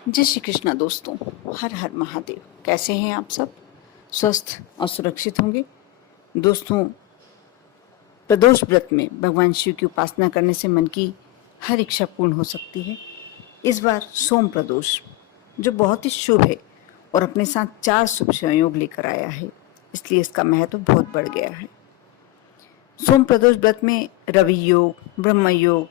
जय श्री कृष्णा दोस्तों। हर हर महादेव। कैसे हैं आप सब? स्वस्थ और सुरक्षित होंगे। दोस्तों, प्रदोष व्रत में भगवान शिव की उपासना करने से मन की हर इच्छा पूर्ण हो सकती है। इस बार सोम प्रदोष, जो बहुत ही शुभ है और अपने साथ 4 शुभ संयोग लेकर आया है, इसलिए इसका महत्व बहुत बढ़ गया है। सोम प्रदोष व्रत में रवि योग, ब्रह्म योग,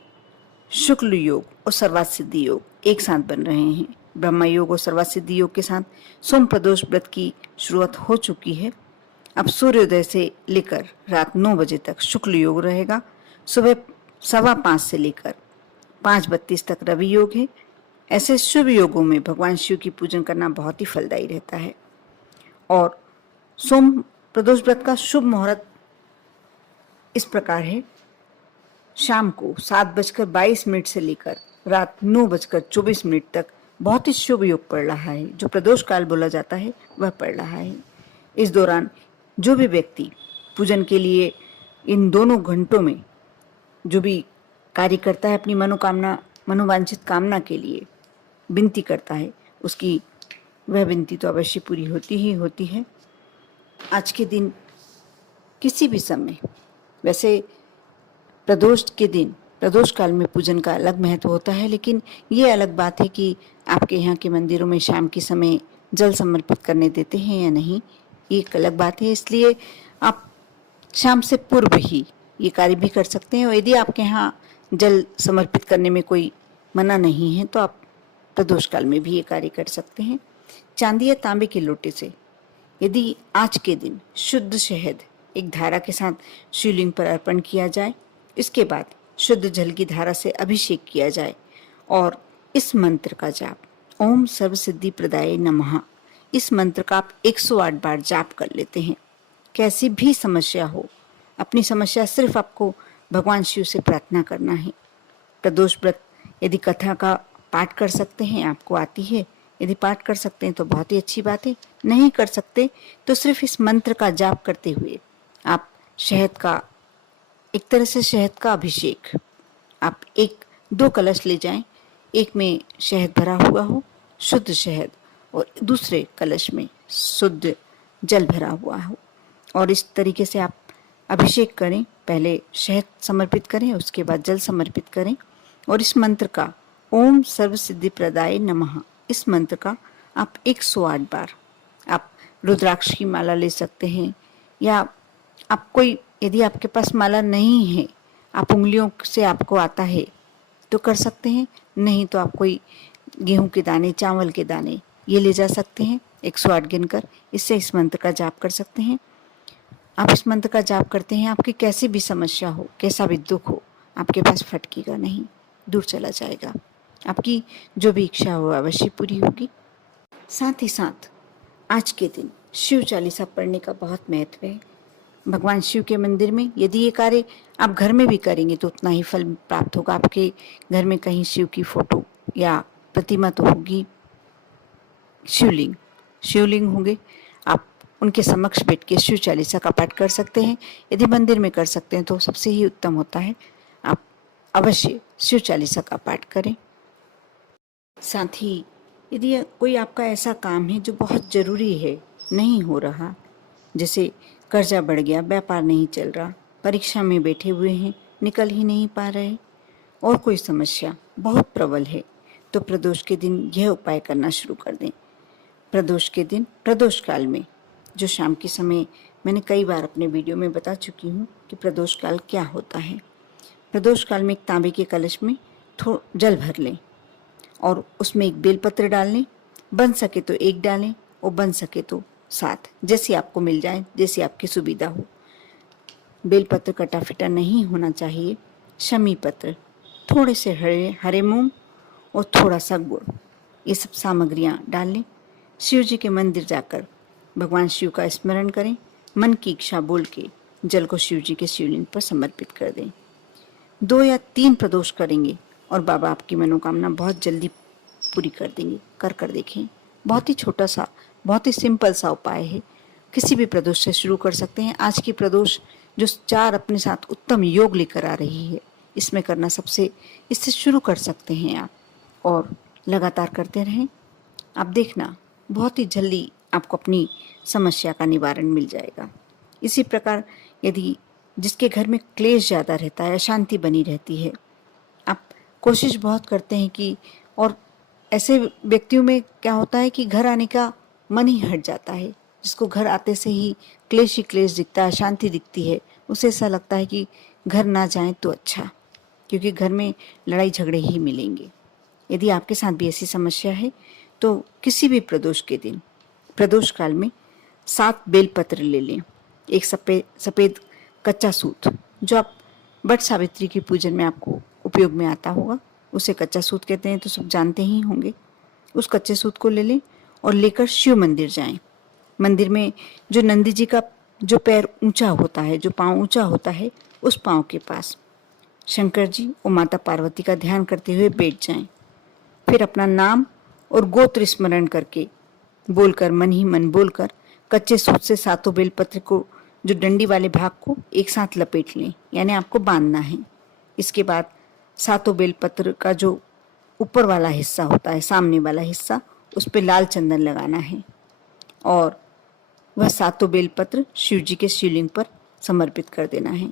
शुक्ल योग और सर्वार्थ सिद्धि योग एक साथ बन रहे हैं। ब्रह्म योग और सर्वार्थ सिद्धि योग के साथ सोम प्रदोष व्रत की शुरुआत हो चुकी है। अब सूर्योदय से लेकर रात 9 बजे तक शुक्ल योग रहेगा। सुबह 5:15 से लेकर 5:32 तक रवि योग है। ऐसे शुभ योगों में भगवान शिव की पूजन करना बहुत ही फलदायी रहता है। और सोम प्रदोष व्रत का शुभ मुहूर्त इस प्रकार है। शाम को 7:22 से लेकर रात 9:24 तक बहुत ही शुभ योग पड़ रहा है। जो प्रदोष काल बोला जाता है वह पड़ रहा है। इस दौरान जो भी व्यक्ति पूजन के लिए इन दोनों घंटों में जो भी कार्य करता है, अपनी मनोवांछित कामना के लिए विनती करता है, उसकी वह विनती तो अवश्य पूरी होती ही होती है। आज के दिन किसी भी समय, वैसे प्रदोष के दिन प्रदोष काल में पूजन का अलग महत्व होता है, लेकिन ये अलग बात है कि आपके यहाँ के मंदिरों में शाम के समय जल समर्पित करने देते हैं या नहीं, ये एक अलग बात है। इसलिए आप शाम से पूर्व ही ये कार्य भी कर सकते हैं। और यदि आपके यहाँ जल समर्पित करने में कोई मना नहीं है तो आप प्रदोष काल में भी ये कार्य कर सकते हैं। चांदी या तांबे के लोटे से यदि आज के दिन शुद्ध शहद एक धारा के साथ शिवलिंग पर अर्पण किया जाए, इसके बाद शुद्ध जल की धारा से अभिषेक किया जाए और इस मंत्र का जाप, ओम सर्व सिद्धि प्रदाय नमः, इस मंत्र का आप 108 बार जाप कर लेते हैं। कैसी भी समस्या हो, अपनी समस्या सिर्फ आपको भगवान शिव से प्रार्थना करना है। प्रदोष व्रत यदि कथा का पाठ कर सकते हैं, आपको आती है, यदि पाठ कर सकते हैं तो बहुत ही अच्छी बात है। नहीं कर सकते तो सिर्फ इस मंत्र का जाप करते हुए आप शहद का, एक तरह से शहद का अभिषेक, आप 1-2 कलश ले जाएं। एक में शहद भरा हुआ हो, शुद्ध शहद, और दूसरे कलश में शुद्ध जल भरा हुआ हो, और इस तरीके से आप अभिषेक करें। पहले शहद समर्पित करें, उसके बाद जल समर्पित करें और इस मंत्र का, ओम सर्व सिद्धि प्रदाय नमः, इस मंत्र का आप 108 बार, आप रुद्राक्ष की माला ले सकते हैं, या आप कोई, यदि आपके पास माला नहीं है, आप उंगलियों से आपको आता है तो कर सकते हैं, नहीं तो आप कोई गेहूं के दाने, चावल के दाने ये ले जा सकते हैं 108 गिनकर। इससे इस मंत्र का जाप कर सकते हैं। आप इस मंत्र का जाप करते हैं, आपकी कैसी भी समस्या हो, कैसा भी दुख हो, आपके पास फटकेगा नहीं, दूर चला जाएगा। आपकी जो भी इच्छा हो अवश्य पूरी होगी। साथ ही साथ आज के दिन शिव चालीसा पढ़ने का बहुत महत्व है। भगवान शिव के मंदिर में यदि ये कार्य आप घर में भी करेंगे तो उतना ही फल प्राप्त होगा। आपके घर में कहीं शिव की फोटो या प्रतिमा तो होगी, शिवलिंग होंगे, आप उनके समक्ष बैठ के शिव चालीसा का पाठ कर सकते हैं। यदि मंदिर में कर सकते हैं तो सबसे ही उत्तम होता है। आप अवश्य शिव चालीसा का पाठ करें। साथ ही यदि कोई आपका ऐसा काम है जो बहुत ज़रूरी है, नहीं हो रहा, जैसे कर्जा बढ़ गया, व्यापार नहीं चल रहा, परीक्षा में बैठे हुए हैं, निकल ही नहीं पा रहे, और कोई समस्या बहुत प्रबल है, तो प्रदोष के दिन यह उपाय करना शुरू कर दें। प्रदोष के दिन, प्रदोष काल में, जो शाम के समय, मैंने कई बार अपने वीडियो में बता चुकी हूँ कि प्रदोष काल क्या होता है। प्रदोष काल में एक तांबे के कलश में जल भर लें और उसमें एक बेलपत्र डाल लें। बन सके तो 1 डालें और बन सके तो 7, जैसी आपको मिल जाए, जैसी आपकी सुविधा हो। बेलपत्र कटा फिटा नहीं होना चाहिए। शमी पत्र, थोड़े से हरे मूंग और थोड़ा सा गुड़, ये सब सामग्रियां डाल लें। शिव जी के मंदिर जाकर भगवान शिव का स्मरण करें, मन की इच्छा बोल के जल को शिव जी के शिवलिंग पर समर्पित कर दें। 2 या 3 प्रदोष करेंगे और बाबा आपकी मनोकामना बहुत जल्दी पूरी कर देंगे। कर देखें। बहुत ही छोटा सा, बहुत ही सिंपल सा उपाय है। किसी भी प्रदोष से शुरू कर सकते हैं। आज की प्रदोष जो 4 अपने साथ उत्तम योग लेकर आ रही है, इसमें करना इससे शुरू कर सकते हैं आप, और लगातार करते रहें। आप देखना बहुत ही जल्दी आपको अपनी समस्या का निवारण मिल जाएगा। इसी प्रकार यदि जिसके घर में क्लेश ज़्यादा रहता है, अशांति बनी रहती है, आप कोशिश बहुत करते हैं कि, और ऐसे व्यक्तियों में क्या होता है कि घर आने का मन ही हट जाता है। जिसको घर आते से ही क्लेश दिखता है, अशांति दिखती है, उसे ऐसा लगता है कि घर ना जाएं तो अच्छा, क्योंकि घर में लड़ाई झगड़े ही मिलेंगे। यदि आपके साथ भी ऐसी समस्या है तो किसी भी प्रदोष के दिन, प्रदोष काल में 7 बेलपत्र ले लें, एक सफ़ेद कच्चा सूत, जो आप वट सावित्री की पूजन में आपको उपयोग में आता होगा, उसे कच्चा सूत कहते हैं, तो सब जानते ही होंगे। उस कच्चे सूत को ले लें और लेकर शिव मंदिर जाएं। मंदिर में जो नंदी जी का जो पैर ऊंचा होता है, जो पाँव ऊंचा होता है, उस पाँव के पास शंकर जी और माता पार्वती का ध्यान करते हुए बैठ जाएं। फिर अपना नाम और गोत्र स्मरण करके बोलकर, मन ही मन बोलकर, कच्चे सूत से 7 बेलपत्र को, जो डंडी वाले भाग को एक साथ लपेट लें, यानी आपको बांधना है। इसके बाद 7 बेलपत्र का जो ऊपर वाला हिस्सा होता है, सामने वाला हिस्सा, उस पर लाल चंदन लगाना है और वह 7 बेलपत्र शिव जी के शिवलिंग पर समर्पित कर देना है।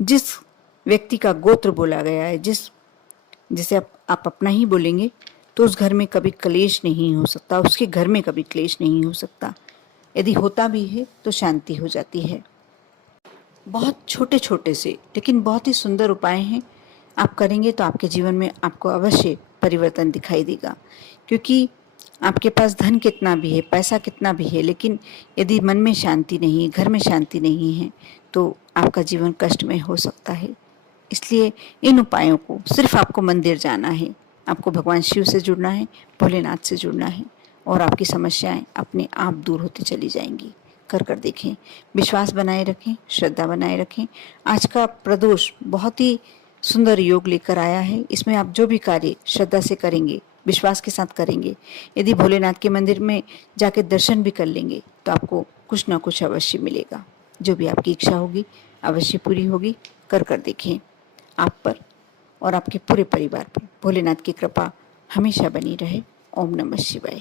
जिस व्यक्ति का गोत्र बोला गया है, जिसे आप अपना ही बोलेंगे, तो उस घर में कभी क्लेश नहीं हो सकता, उसके घर में कभी क्लेश नहीं हो सकता। यदि होता भी है तो शांति हो जाती है। बहुत छोटे छोटे से लेकिन बहुत ही सुंदर उपाय हैं। आप करेंगे तो आपके जीवन में आपको अवश्य परिवर्तन दिखाई देगा, क्योंकि आपके पास धन कितना भी है, पैसा कितना भी है, लेकिन यदि मन में शांति नहीं है, घर में शांति नहीं है, तो आपका जीवन कष्टमय हो सकता है। इसलिए इन उपायों को, सिर्फ आपको मंदिर जाना है, आपको भगवान शिव से जुड़ना है, भोलेनाथ से जुड़ना है, और आपकी समस्याएं अपने आप दूर होती चली जाएंगी। कर देखें, विश्वास बनाए रखें, श्रद्धा बनाए रखें। आज का प्रदोष बहुत ही सुंदर योग लेकर आया है। इसमें आप जो भी कार्य श्रद्धा से करेंगे, विश्वास के साथ करेंगे, यदि भोलेनाथ के मंदिर में जाके दर्शन भी कर लेंगे, तो आपको कुछ ना कुछ अवश्य मिलेगा। जो भी आपकी इच्छा होगी अवश्य पूरी होगी। कर देखें। आप पर और आपके पूरे परिवार पर भोलेनाथ की कृपा हमेशा बनी रहे। ओम नमः शिवाय।